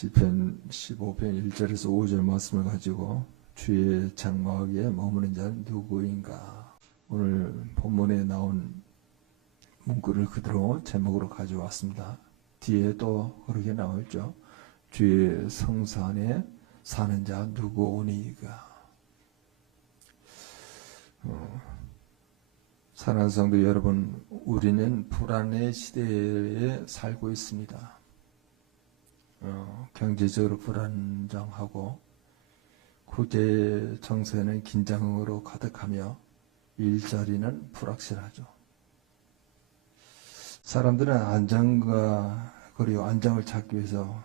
시편 15편 1절에서 5절 말씀을 가지고 주의 장막에 머무는 자는 누구인가. 오늘 본문에 나온 문구를 그대로 제목으로 가져왔습니다. 뒤에 또 그렇게 나오죠. 주의 성산에 사는 자 누구오니가. 사랑하는 성도 여러분, 우리는 불안의 시대에 살고 있습니다. 경제적으로 불안정하고 국제 정세는 긴장으로 가득하며 일자리는 불확실하죠. 사람들은 안정과 그리고 안정을 찾기 위해서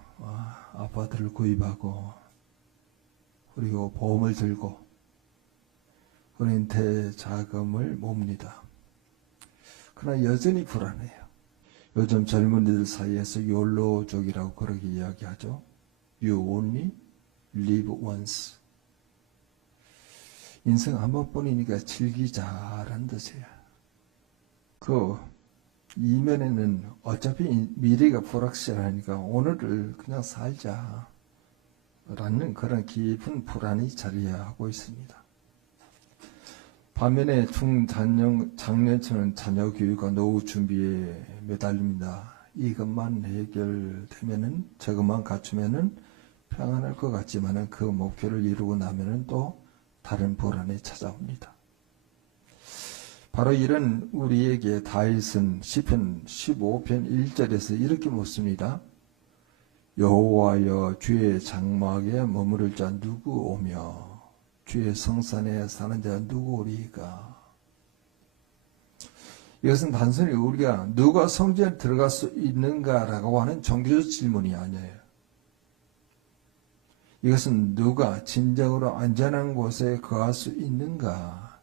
아파트를 구입하고 그리고 보험을 들고 은퇴 자금을 몹니다. 그러나 여전히 불안해요. 요즘 젊은이들 사이에서 욜로족이라고 그렇게 이야기하죠. You only live once. 인생 한 번뿐이니까 즐기자라는 뜻이에요. 그 이면에는 어차피 미래가 불확실하니까 오늘을 그냥 살자라는 그런 깊은 불안이 자리하고 있습니다. 반면에 장년층은 자녀 교육과 노후 준비에 매달립니다. 이것만 해결되면은, 저것만 갖추면은 평안할 것 같지만은 그 목표를 이루고 나면은 또 다른 불안이 찾아옵니다. 바로 이런 우리에게 다윗은 시편 15편 1절에서 이렇게 묻습니다. 여호와여, 주의 장막에 머무를 자 누구 오며 주의 성산에 사는 자 누구오리까. 이것은 단순히 우리가 누가 성전에 들어갈 수 있는가라고 하는 종교적 질문이 아니에요. 이것은 누가 진정으로 안전한 곳에 거할 수 있는가,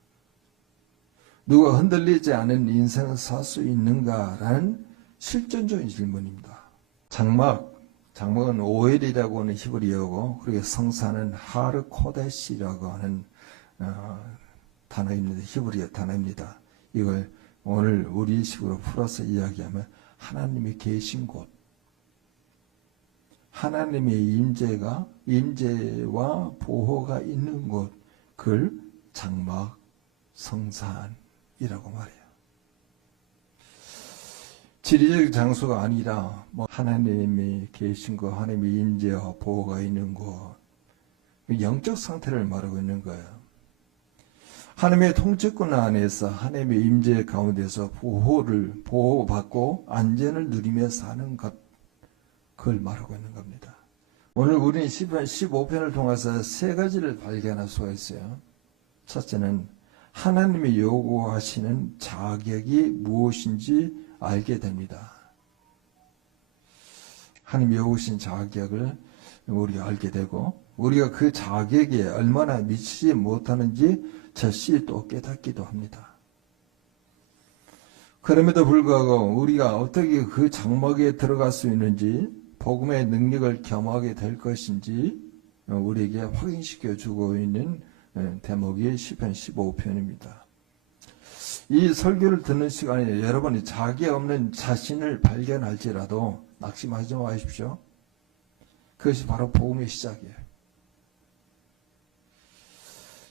누가 흔들리지 않은 인생을 살 수 있는가라는 실존적인 질문입니다. 장막은 오엘이라고 하는 히브리어고, 그리고 성산은 하르코데시라고 하는 단어입니다. 히브리어 단어입니다. 이걸 오늘 우리식으로 풀어서 이야기하면 하나님이 계신 곳, 하나님의 임재와 보호가 있는 곳, 그걸 장막, 성산이라고 말해요. 지리적 장소가 아니라 하나님이 계신 곳, 하나님의 임재와 보호가 있는 곳, 영적 상태를 말하고 있는 거예요. 하나님의 통치권 안에서 하나님의 임재 가운데서 보호받고 안전을 누리며 사는 것, 그걸 말하고 있는 겁니다. 오늘 우리는 시편 15편을 통해서 세 가지를 발견할 수가 있어요. 첫째는 하나님이 요구하시는 자격이 무엇인지 알게 됩니다. 하나님이 요구하신 자격을 우리가 알게 되고, 우리가 그 자격에 얼마나 미치지 못하는지 절실히 또 깨닫기도 합니다. 그럼에도 불구하고 우리가 어떻게 그 장막에 들어갈 수 있는지, 복음의 능력을 겸하게 될 것인지 우리에게 확인시켜 주고 있는 대목이 시편 15편입니다. 이 설교를 듣는 시간에 여러분이 자기 없는 자신을 발견할지라도 낙심하지 마십시오. 그것이 바로 복음의 시작이에요.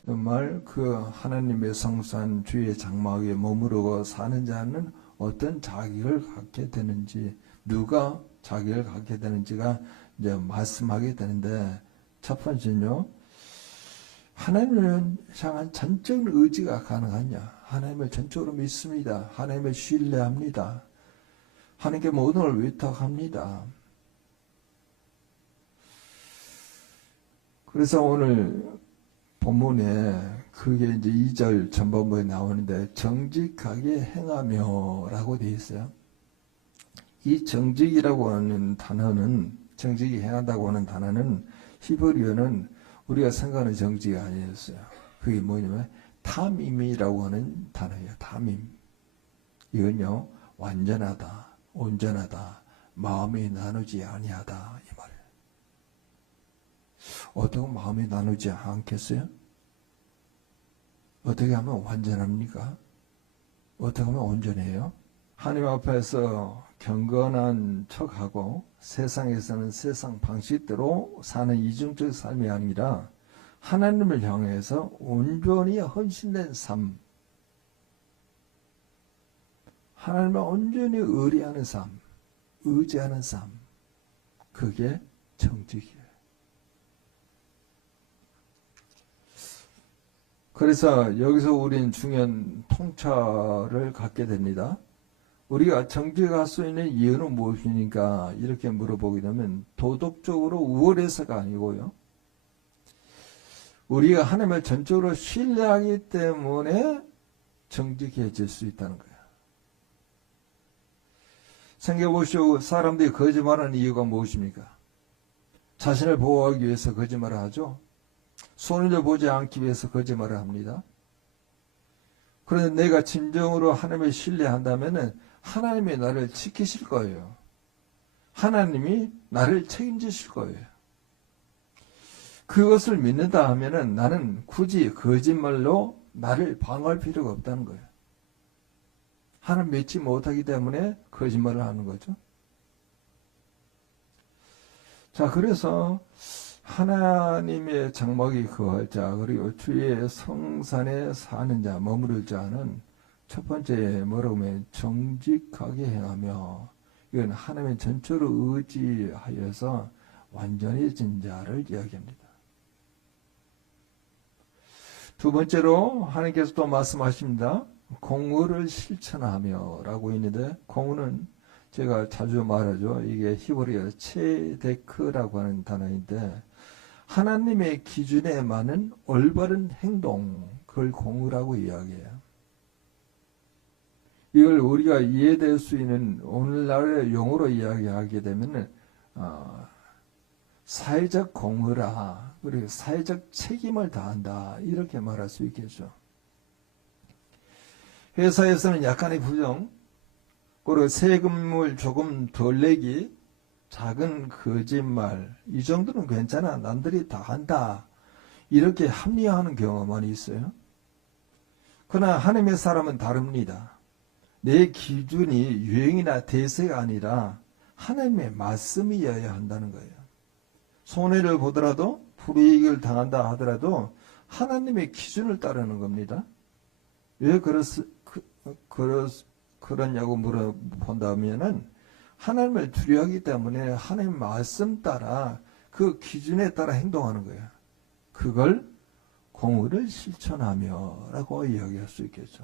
정말 그 하나님의 성산 주의 장막에 머무르고 사는 자는 어떤 자격을 갖게 되는지, 누가 자격을 갖게 되는지가 이제 말씀하게 되는데, 첫 번째는요, 하나님을 향한 전적 의지가 가능하냐. 하나님을 전적으로 믿습니다. 하나님을 신뢰합니다. 하나님께 모든 걸 위탁합니다. 그래서 오늘 본문에 그게 이제 2절 전반부에 나오는데, 정직하게 행하며 라고 되어 있어요. 이 정직이라고 하는 단어는, 정직히 행한다고 하는 단어는 히브리어는 우리가 생각하는 정직이 아니었어요. 그게 뭐냐면 탐임이라고 하는 단어예요. 탐임. 이건요, 완전하다, 온전하다, 마음이 나누지 아니하다, 이 말이에요. 어떻게 마음이 나누지 않겠어요? 어떻게 하면 완전합니까? 어떻게 하면 온전해요? 하나님 앞에서 경건한 척하고 세상에서는 세상 방식대로 사는 이중적 삶이 아니라 하나님을 향해서 온전히 헌신된 삶, 하나님을 온전히 의뢰하는 삶, 의지하는 삶, 그게 정직이에요. 그래서 여기서 우리는 중요한 통찰을 갖게 됩니다. 우리가 정직할 수 있는 이유는 무엇입니까? 이렇게 물어보게 되면 도덕적으로 우월해서가 아니고요. 우리가 하나님을 전적으로 신뢰하기 때문에 정직해질 수 있다는 거예요. 생각해보시오. 사람들이 거짓말하는 이유가 무엇입니까? 자신을 보호하기 위해서 거짓말을 하죠. 손해를 보지 않기 위해서 거짓말을 합니다. 그런데 내가 진정으로 하나님을 신뢰한다면 하나님이 나를 지키실 거예요. 하나님이 나를 책임지실 거예요. 그것을 믿는다 하면은 나는 굳이 거짓말로 나를 방어할 필요가 없다는 거예요. 하나님 믿지 못하기 때문에 거짓말을 하는 거죠. 자, 그래서 하나님의 장막이 거할 자, 그리고 주의 성산에 사는 자, 머무를 자는 첫 번째 뭐라고 하면 정직하게 행하며, 이건 하나님의 전체로 의지하여서 완전해진 자를 이야기합니다. 두 번째로 하나님께서 또 말씀하십니다. 공의를 실천하며 라고 있는데, 공의는 제가 자주 말하죠. 이게 히브리어 체데크라고 하는 단어인데, 하나님의 기준에 맞는 올바른 행동, 그걸 공의라고 이야기해요. 이걸 우리가 이해될 수 있는 오늘날의 용어로 이야기하게 되면 사회적 공의라, 그리고 사회적 책임을 다한다, 이렇게 말할 수 있겠죠. 회사에서는 약간의 부정, 그리고 세금을 조금 덜 내기, 작은 거짓말, 이 정도는 괜찮아, 남들이 다 한다, 이렇게 합리화하는 경우가 많이 있어요. 그러나 하나님의 사람은 다릅니다. 내 기준이 유행이나 대세가 아니라 하나님의 말씀이어야 한다는 거예요. 손해를 보더라도, 불이익을 당한다 하더라도 하나님의 기준을 따르는 겁니다. 왜 그러냐고 물어본다면은 하나님을 두려워하기 때문에 하나님의 말씀 따라 그 기준에 따라 행동하는 거예요. 그걸 공의를 실천하며 라고 이야기할 수 있겠죠.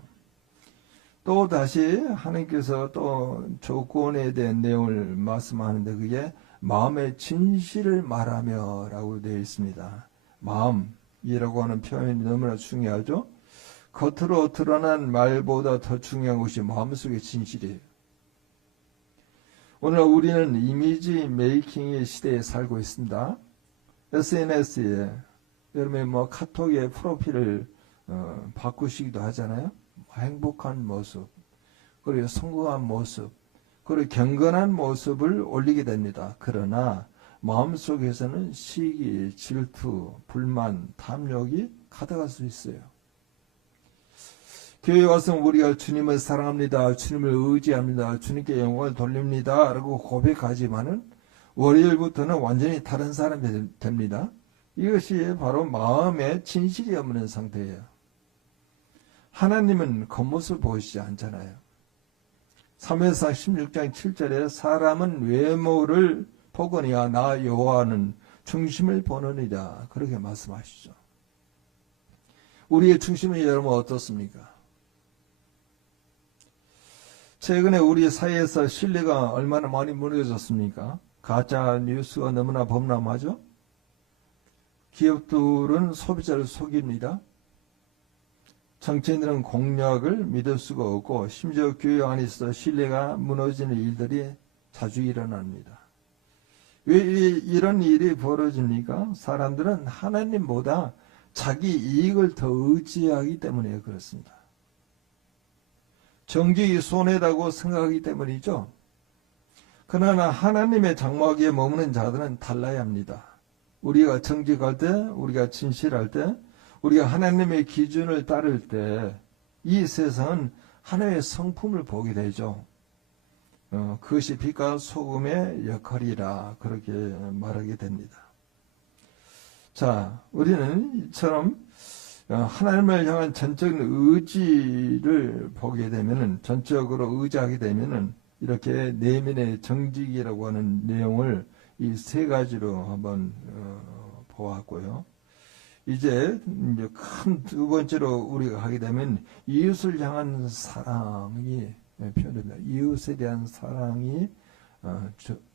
또 다시 하나님께서 또 조건에 대한 내용을 말씀하는데, 그게 마음의 진실을 말하며 라고 되어 있습니다. 마음이라고 하는 표현이 너무나 중요하죠. 겉으로 드러난 말보다 더 중요한 것이 마음속의 진실이에요. 오늘 우리는 이미지 메이킹의 시대에 살고 있습니다. SNS에 여러분이 카톡의 프로필을 바꾸시기도 하잖아요. 행복한 모습, 그리고 성공한 모습, 그리고 경건한 모습을 올리게 됩니다. 그러나 마음속에서는 시기, 질투, 불만, 탐욕이 가득할 수 있어요. 교회 와서 우리가 주님을 사랑합니다, 주님을 의지합니다, 주님께 영광을 돌립니다 라고 고백하지만은 월요일부터는 완전히 다른 사람이 됩니다. 이것이 바로 마음에 진실이 없는 상태예요. 하나님은 겉모습을 보시지 않잖아요. 사무엘상 16장 7절에 사람은 외모를 보거니와 나 여호와는 중심을 보느니라, 그렇게 말씀하시죠. 우리의 중심은 여러분 어떻습니까? 최근에 우리 사회에서 신뢰가 얼마나 많이 무너졌습니까? 가짜 뉴스가 너무나 범람하죠. 기업들은 소비자를 속입니다. 정치인들은 공약을 믿을 수가 없고, 심지어 교회 안에서 신뢰가 무너지는 일들이 자주 일어납니다. 왜 이런 일이 벌어집니까? 사람들은 하나님보다 자기 이익을 더 의지하기 때문에 그렇습니다. 정직이 손해다고 생각하기 때문이죠. 그러나 하나님의 장막에 머무는 자들은 달라야 합니다. 우리가 정직할 때, 우리가 진실할 때, 우리가 하나님의 기준을 따를 때 이 세상은 하나님의 성품을 보게 되죠. 그것이 빛과 소금의 역할이라 그렇게 말하게 됩니다. 자, 우리는 이처럼 하나님을 향한 전적인 의지를 보게 되면은, 전적으로 의지하게 되면은 이렇게 내면의 정직이라고 하는 내용을 이 세 가지로 한번 보았고요. 이제 큰 두 번째로 우리가 하게 되면 이웃을 향한 사랑이 표현됩니다. 이웃에 대한 사랑이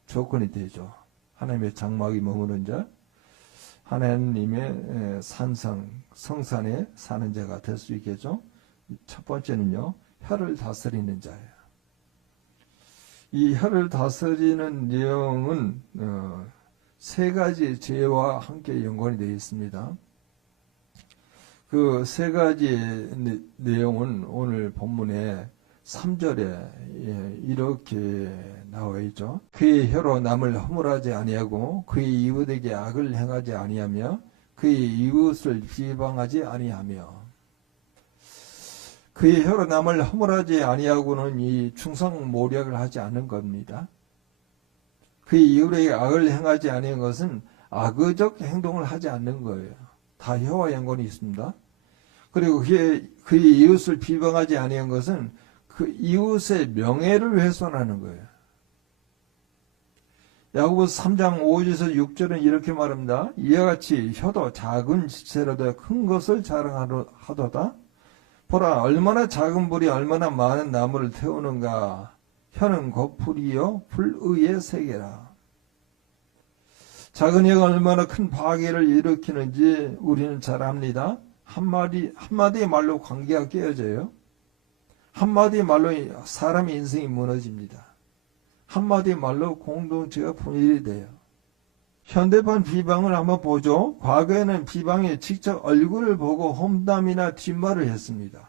조건이 되죠. 하나님의 장막이 머무는 자, 하나님의 성산에 사는 자가 될 수 있겠죠. 첫 번째는요, 혀를 다스리는 자예요. 이 혀를 다스리는 내용은 세 가지 죄와 함께 연관이 되어 있습니다. 그 세 가지 내용은 오늘 본문에 3절에 이렇게 나와 있죠. 그의 혀로 남을 허물하지 아니하고 그의 이웃에게 악을 행하지 아니하며 그의 이웃을 비방하지 아니하며. 그의 혀로 남을 허물하지 아니하고는 이 충성모략을 하지 않는 겁니다. 그의 이웃에게 악을 행하지 아니한 것은 악의적 행동을 하지 않는 거예요. 다 혀와 연관이 있습니다. 그리고 그의 이웃을 비방하지 아니한 것은 그 이웃의 명예를 훼손하는 거예요. 야고보서 3장 5절에서 6절은 이렇게 말합니다. 이와 같이 혀도 작은 지체라도 큰 것을 자랑하도다. 보라, 얼마나 작은 불이 얼마나 많은 나무를 태우는가. 혀는 곧 불이요 불의의 세계라. 작은 혀가 얼마나 큰 파괴를 일으키는지 우리는 잘 압니다. 한마디의 말로 관계가 깨어져요. 한마디의 말로 사람의 인생이 무너집니다. 한마디의 말로 공동체가 분열이 돼요. 현대판 비방을 한번 보죠. 과거에는 비방에 직접 얼굴을 보고 험담이나 뒷말을 했습니다.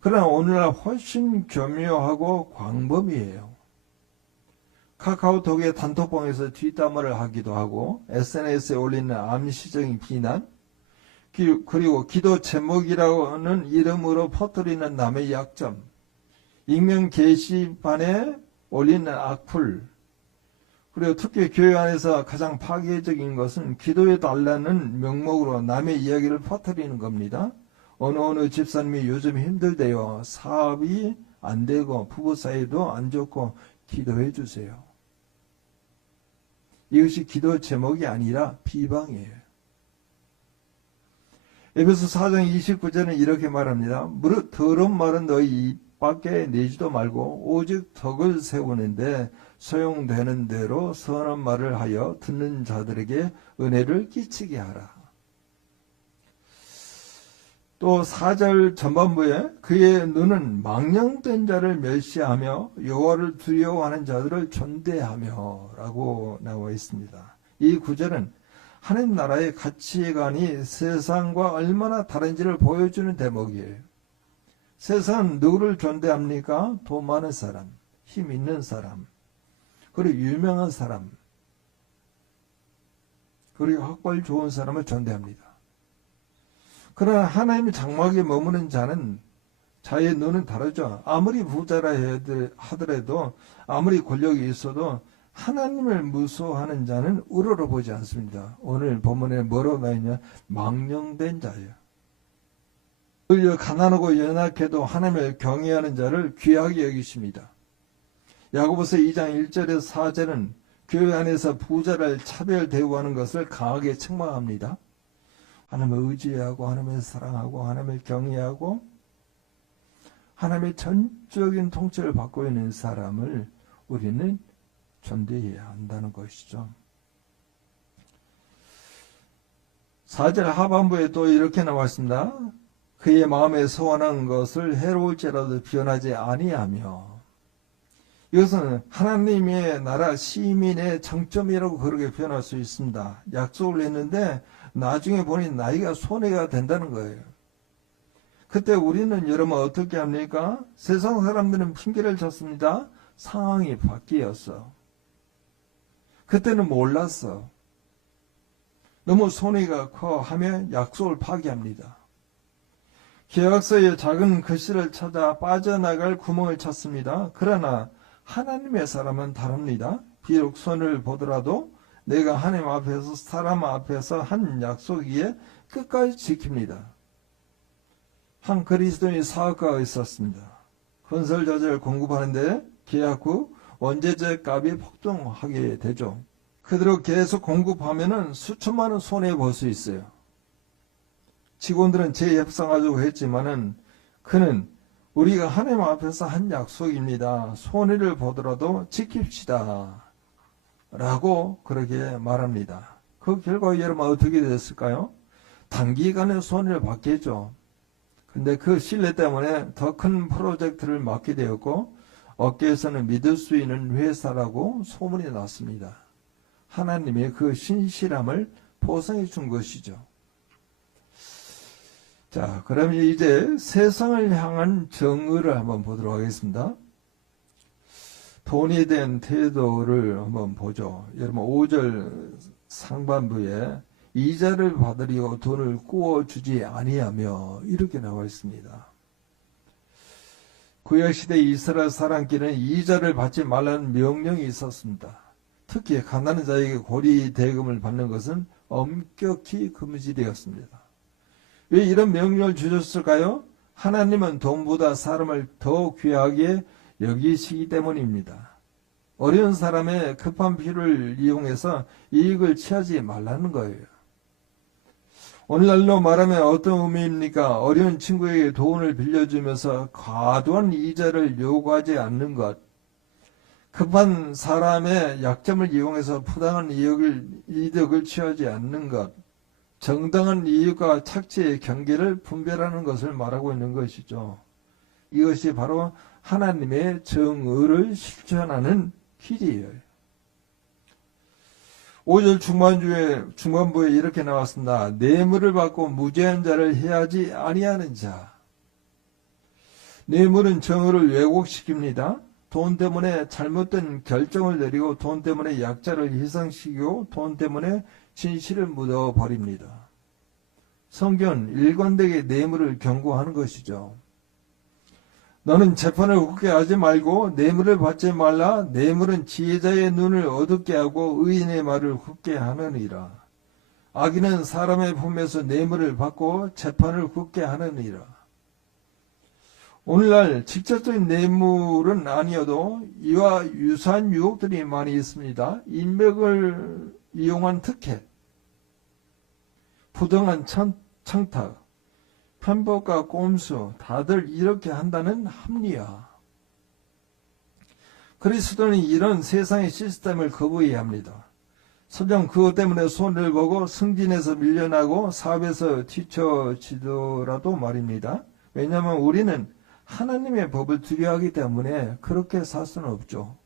그러나 오늘날 훨씬 교묘하고 광범위해요. 카카오톡의 단톡방에서 뒷담화를 하기도 하고, SNS에 올리는 암시적인 비난, 그리고 기도 제목이라는 이름으로 퍼뜨리는 남의 약점, 익명 게시판에 올리는 악플, 그리고 특히 교회 안에서 가장 파괴적인 것은 기도해 달라는 명목으로 남의 이야기를 퍼뜨리는 겁니다. 어느 집사님이 요즘 힘들대요. 사업이 안 되고 부부 사이도 안 좋고 기도해 주세요. 이것이 기도 제목이 아니라 비방이에요. 에베소 4장 29절은 이렇게 말합니다. 무릇 더러운 말은 너희 입 밖에 내지도 말고 오직 덕을 세우는데 소용되는 대로 선한 말을 하여 듣는 자들에게 은혜를 끼치게 하라. 또 4절 전반부에 그의 눈은 망령된 자를 멸시하며 여호와를 두려워하는 자들을 존대하며 라고 나와 있습니다. 이 구절은 하나님 나라의 가치관이 세상과 얼마나 다른지를 보여주는 대목이에요. 세상은 누구를 존대합니까? 돈 많은 사람, 힘 있는 사람, 그리고 유명한 사람, 그리고 학벌 좋은 사람을 존대합니다. 그러나 하나님의 장막에 머무는 자는 자의 눈은 다르죠. 아무리 부자라 하더라도, 아무리 권력이 있어도 하나님을 무서워하는 자는 우러러보지 않습니다. 오늘 본문에 뭐라고 나있냐? 망령된 자예요. 오히려 가난하고 연약해도 하나님을 경외하는 자를 귀하게 여기십니다. 야고보서 2장 1절에서 4절은 교회 안에서 부자를 차별 대우하는 것을 강하게 책망합니다. 하나님을 의지하고 하나님을 사랑하고 하나님을 경외하고 하나님의 전적인 통치를 받고 있는 사람을 우리는 존대해야 한다는 것이죠. 4절 하반부에 또 이렇게 나왔습니다. 그의 마음에 소원한 것을 해로울지라도 변하지 아니하며. 이것은 하나님의 나라 시민의 정점이라고 그렇게 표현할 수 있습니다. 약속을 했는데 나중에 보니 나이가 손해가 된다는 거예요. 그때 우리는 여러분 어떻게 합니까? 세상 사람들은 핑계를 쳤습니다. 상황이 바뀌었어. 그때는 몰랐어. 너무 손해가 커 하면 약속을 파기합니다. 계약서의 작은 글씨를 찾아 빠져나갈 구멍을 찾습니다. 그러나 하나님의 사람은 다릅니다. 비록 손을 보더라도 내가 하나님 앞에서 사람 앞에서 한 약속이기에 끝까지 지킵니다. 한 그리스도인 사업가가 있었습니다. 건설 자재를 공급하는데 계약 후 원재재 값이 폭등하게 되죠. 그대로 계속 공급하면은 수천만 원 손해 볼 수 있어요. 직원들은 재협상하자고 했지만은 그는 우리가 하나님 앞에서 한 약속입니다. 손해를 보더라도 지킵시다. 라고 그렇게 말합니다. 그 결과 여러분 어떻게 됐을까요? 단기간에 손해를 받겠죠. 근데 그 신뢰 때문에 더 큰 프로젝트를 맡게 되었고 업계에서는 믿을 수 있는 회사라고 소문이 났습니다. 하나님의 그 신실함을 보상해 준 것이죠. 자, 그럼 이제 세상을 향한 정의를 한번 보도록 하겠습니다. 돈에 대한 태도를 한번 보죠. 여러분 5절 상반부에 이자를 받으려 돈을 꾸어주지 아니하며 이렇게 나와 있습니다. 구약시대 이스라엘 사람끼리는 이자를 받지 말라는 명령이 있었습니다. 특히 가난한 자에게 고리 대금을 받는 것은 엄격히 금지되었습니다. 왜 이런 명령을 주셨을까요? 하나님은 돈보다 사람을 더 귀하게 여기시기 때문입니다. 어려운 사람의 급한 필요를 이용해서 이익을 취하지 말라는 거예요. 오늘날로 말하면 어떤 의미입니까? 어려운 친구에게 돈을 빌려주면서 과도한 이자를 요구하지 않는 것. 급한 사람의 약점을 이용해서 부당한 이득을 취하지 않는 것. 정당한 이익과 착취의 경계를 분별하는 것을 말하고 있는 것이죠. 이것이 바로 하나님의 정의를 실천하는 길이에요. 5절 중반부에 이렇게 나왔습니다. 뇌물을 받고 무죄한 자를 해하지 아니하는 자. 뇌물은 정의를 왜곡시킵니다. 돈 때문에 잘못된 결정을 내리고 돈 때문에 약자를 희생시키고 돈 때문에 진실을 묻어버립니다. 성경은 일관되게 뇌물을 경고하는 것이죠. 너는 재판을 굳게 하지 말고 뇌물을 받지 말라. 뇌물은 지혜자의 눈을 어둡게 하고 의인의 말을 굳게 하느니라. 악인은 사람의 품에서 뇌물을 받고 재판을 굳게 하느니라. 오늘날 직접적인 뇌물은 아니어도 이와 유사한 유혹들이 많이 있습니다. 인맥을 이용한 특혜, 부당한 청탁, 편법과 꼼수, 다들 이렇게 한다는 합리화. 그리스도는 이런 세상의 시스템을 거부해야 합니다. 설령 그것 때문에 손해를 보고 승진에서 밀려나고 사업에서 뒤처지더라도 말입니다. 왜냐하면 우리는 하나님의 법을 두려워하기 때문에 그렇게 살 수는 없죠.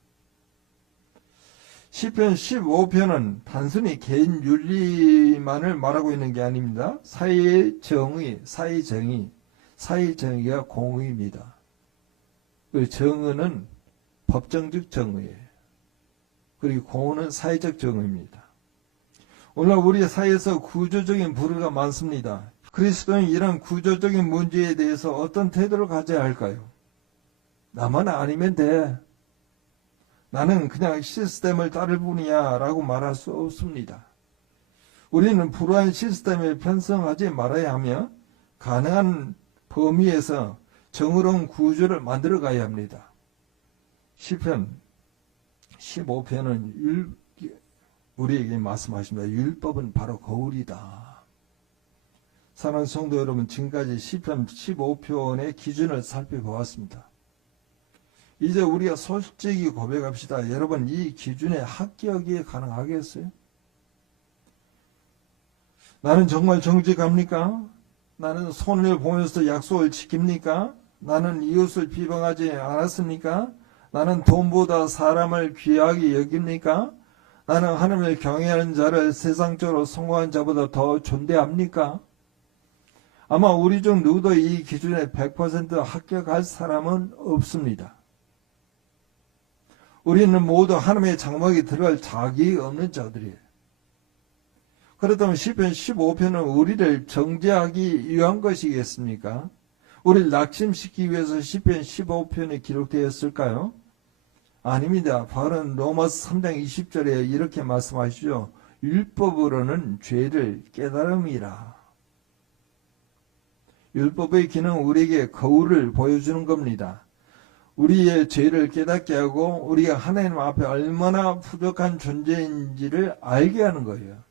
시편 15편은 단순히 개인 윤리만을 말하고 있는 게 아닙니다. 사회의 정의, 사회정의가 공의입니다. 그 정의는 법정적 정의예요. 그리고 공의는 사회적 정의입니다. 오늘 우리 사회에서 구조적인 불의가 많습니다. 그리스도는 이런 구조적인 문제에 대해서 어떤 태도를 가져야 할까요? 나만 아니면 돼. 나는 그냥 시스템을 따를 뿐이야 라고 말할 수 없습니다. 우리는 불우한 시스템에 편성하지 말아야 하며 가능한 범위에서 정의로운 구조를 만들어 가야 합니다. 시편 15편은 우리에게 말씀하십니다. 율법은 바로 거울이다. 사랑하는 성도 여러분, 지금까지 시편 15편의 기준을 살펴보았습니다. 이제 우리가 솔직히 고백합시다. 여러분, 이 기준에 합격이 가능하겠어요? 나는 정말 정직합니까? 나는 손을 보면서 약속을 지킵니까? 나는 이웃을 비방하지 않았습니까? 나는 돈보다 사람을 귀하게 여깁니까? 나는 하나님을 경외하는 자를 세상적으로 성공한 자보다 더 존대합니까? 아마 우리 중 누구도 이 기준에 100% 합격할 사람은 없습니다. 우리는 모두 하나님의 장막에 들어갈 자격이 없는 자들이에요. 그렇다면 시편 15편은 우리를 정죄하기 위한 것이겠습니까? 우리를 낙심시키기 위해서 시편 15편에 기록되었을까요? 아닙니다. 바울은 로마서 3장 20절에 이렇게 말씀하시죠. 율법으로는 죄를 깨달음이라. 율법의 기능은 우리에게 거울을 보여주는 겁니다. 우리의 죄를 깨닫게 하고 우리가 하나님 앞에 얼마나 부족한 존재인지를 알게 하는 거예요.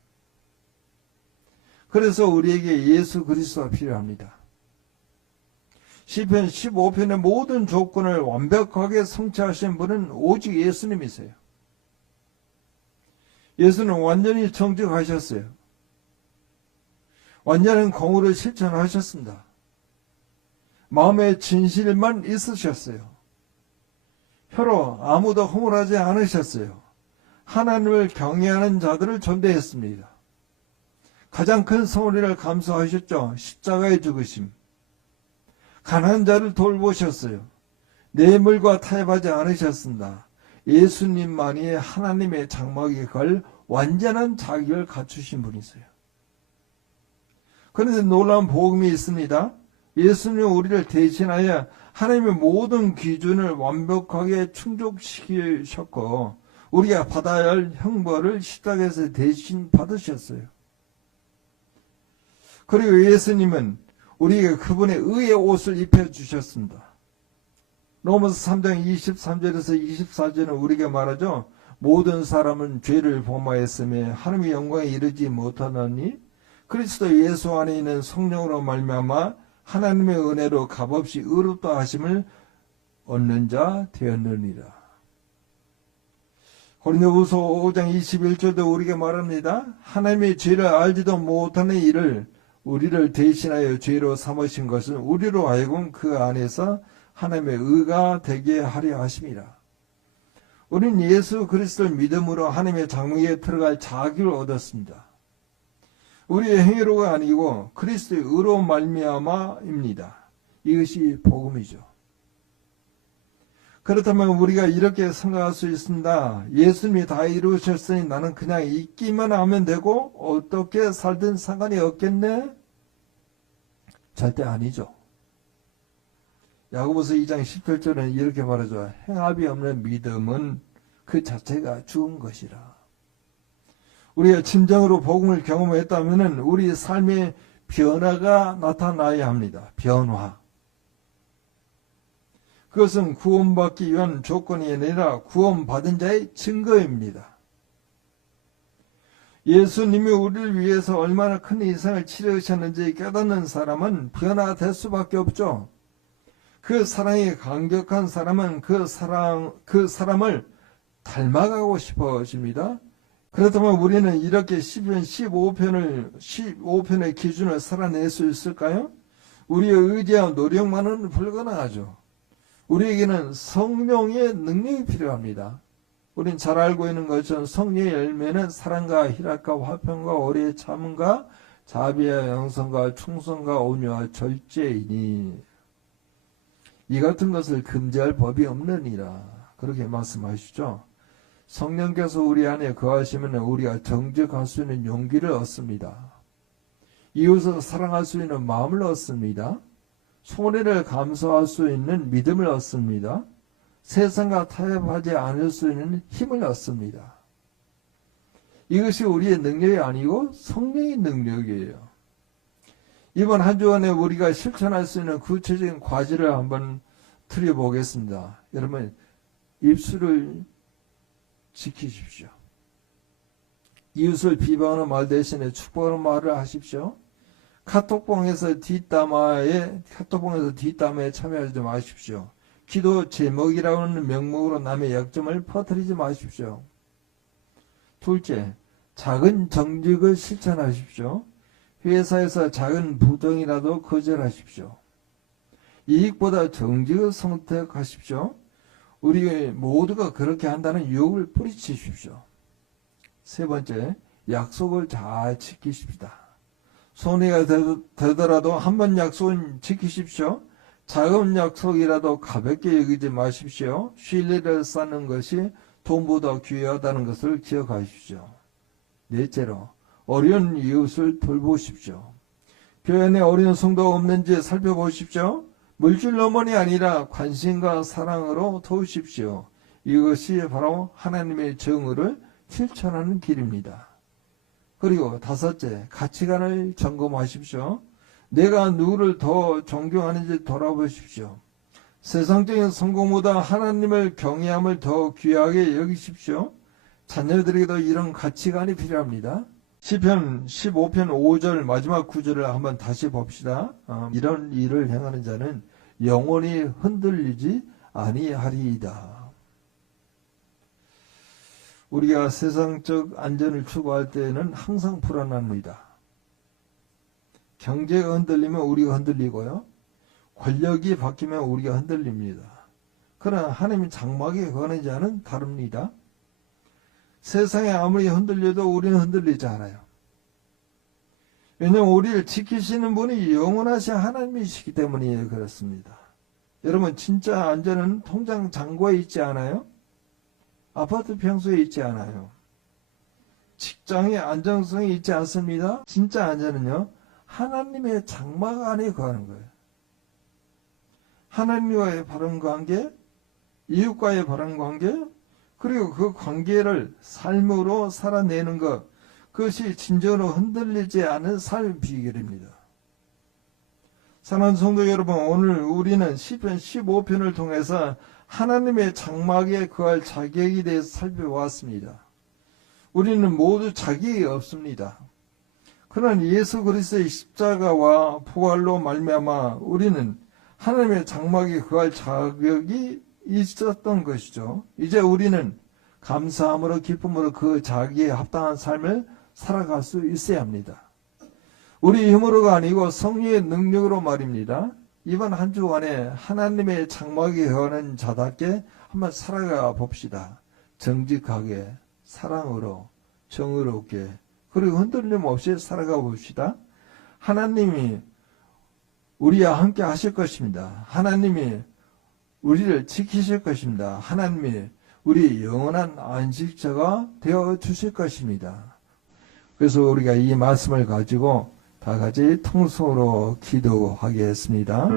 그래서 우리에게 예수 그리스도가 필요합니다. 시편 15편의 모든 조건을 완벽하게 성취하신 분은 오직 예수님이세요. 예수는 완전히 정직하셨어요. 완전한 공의를 실천하셨습니다. 마음의 진실만 있으셨어요. 혀로 아무도 허물하지 않으셨어요. 하나님을 경외하는 자들을 존대했습니다. 가장 큰 성리를 감수하셨죠. 십자가의 죽으심. 가난한 자를 돌보셨어요. 뇌물과 타협하지 않으셨습니다. 예수님만이 하나님의 장막에 걸 완전한 자격을 갖추신 분이세요. 그런데 놀라운 복음이 있습니다. 예수님은 우리를 대신하여 하나님의 모든 기준을 완벽하게 충족시키셨고 우리가 받아야 할 형벌을 십자가에서 대신 받으셨어요. 그리고 예수님은 우리에게 그분의 의의 옷을 입혀주셨습니다. 로마서 3장 23절에서 24절은 우리에게 말하죠. 모든 사람은 죄를 범하였으며 하나님의 영광에 이르지 못하나니 그리스도 예수 안에 있는 성령으로 말미암아 하나님의 은혜로 값없이 의롭다 하심을 얻는 자 되었느니라. 고린도후서 5장 21절도 우리에게 말합니다. 하나님의 죄를 알지도 못하는 이를 우리를 대신하여 죄로 삼으신 것은 우리로 하여금 그 안에서 하나님의 의가 되게 하려 하심이라. 우리는 예수 그리스도를 믿음으로 하나님의 장막에 들어갈 자격을 얻었습니다. 우리의 행위로가 아니고 그리스도의 의로 말미암아입니다. 이것이 복음이죠. 그렇다면 우리가 이렇게 생각할 수 있습니다. 예수님이 다 이루셨으니 나는 그냥 있기만 하면 되고 어떻게 살든 상관이 없겠네? 절대 아니죠. 야고보서 2장 17절은 이렇게 말하죠. 행합이 없는 믿음은 그 자체가 죽은 것이라. 우리가 진정으로 복음을 경험했다면 우리 삶의 변화가 나타나야 합니다. 변화. 그것은 구원받기 위한 조건이 아니라 구원받은 자의 증거입니다. 예수님이 우리를 위해서 얼마나 큰 희생을 치르셨는지 깨닫는 사람은 변화될 수밖에 없죠. 그 사랑이 강력한 사람은 그 사람을 닮아가고 싶어집니다. 그렇다면 우리는 이렇게 시편 15편의 기준을 살아낼 수 있을까요? 우리의 의지와 노력만은 불가능하죠. 우리에게는 성령의 능력이 필요합니다. 우린 잘 알고 있는 것처럼 성령의 열매는 사랑과 희락과 화평과 오래 참음과 자비와 양선과 충성과 온유와 절제이니 이 같은 것을 금지할 법이 없느니라. 그렇게 말씀하시죠. 성령께서 우리 안에 거하시면 우리가 정직할 수 있는 용기를 얻습니다. 이웃을 사랑할 수 있는 마음을 얻습니다. 손해를 감수할 수 있는 믿음을 얻습니다. 세상과 타협하지 않을 수 있는 힘을 얻습니다. 이것이 우리의 능력이 아니고 성령의 능력이에요. 이번 한 주간에 우리가 실천할 수 있는 구체적인 과제를 한번 드려보겠습니다. 여러분, 입술을 지키십시오. 이웃을 비방하는 말 대신에 축복하는 말을 하십시오. 카톡방에서 뒷담화에 참여하지 마십시오. 기도 제목이라는 명목으로 남의 약점을 퍼뜨리지 마십시오. 둘째, 작은 정직을 실천하십시오. 회사에서 작은 부정이라도 거절하십시오. 이익보다 정직을 선택하십시오. 우리 모두가 그렇게 한다는 유혹을 뿌리치십시오. 세 번째, 약속을 잘 지키십시다. 손해가 되더라도 한 번 약속은 지키십시오. 작은 약속이라도 가볍게 여기지 마십시오. 신뢰를 쌓는 것이 돈보다 귀하다는 것을 기억하십시오. 넷째로, 어려운 이웃을 돌보십시오. 교회 안에 어려운 성도가 없는지 살펴보십시오. 물질로만이 아니라 관심과 사랑으로 도우십시오. 이것이 바로 하나님의 정의를 실천하는 길입니다. 그리고 다섯째, 가치관을 점검하십시오. 내가 누구를 더 존경하는지 돌아보십시오. 세상적인 성공보다 하나님을 경외함을 더 귀하게 여기십시오. 자녀들에게도 이런 가치관이 필요합니다. 시편 15편 5절 마지막 구절을 한번 다시 봅시다. 이런 일을 행하는 자는 영원히 흔들리지 아니하리이다. 우리가 세상적 안전을 추구할 때는 항상 불안합니다. 경제가 흔들리면 우리가 흔들리고요. 권력이 바뀌면 우리가 흔들립니다. 그러나 하나님의 장막에 거하는 자는 다릅니다. 세상에 아무리 흔들려도 우리는 흔들리지 않아요. 왜냐하면 우리를 지키시는 분이 영원하신 하나님이시기 때문에 그렇습니다. 여러분, 진짜 안전은 통장 잔고에 있지 않아요? 아파트 평수에 있지 않아요. 직장의 안정성이 있지 않습니다. 진짜 안전은요, 하나님의 장막 안에 거하는 거예요. 하나님과의 바른 관계, 이웃과의 바른 관계, 그리고 그 관계를 삶으로 살아내는 것, 그것이 진정으로 흔들리지 않은 삶의 비결입니다. 사랑하는 성도 여러분, 오늘 우리는 시편 15편을 통해서 하나님의 장막에 거할 자격에 대해서 살펴보았습니다. 우리는 모두 자격이 없습니다. 그러나 예수 그리스도의 십자가와 부활로 말미암아 우리는 하나님의 장막에 거할 자격이 있었던 것이죠. 이제 우리는 감사함으로 기쁨으로 그 자기에 합당한 삶을 살아갈 수 있어야 합니다. 우리 힘으로가 아니고 성령의 능력으로 말입니다. 이번 한 주간에 하나님의 장막에 거하는 자답게 한번 살아가 봅시다. 정직하게, 사랑으로, 정의롭게, 그리고 흔들림 없이 살아가 봅시다. 하나님이 우리와 함께 하실 것입니다. 하나님이 우리를 지키실 것입니다. 하나님이 우리 영원한 안식처가 되어 주실 것입니다. 그래서 우리가 이 말씀을 가지고 다 같이 통성으로 기도하겠습니다.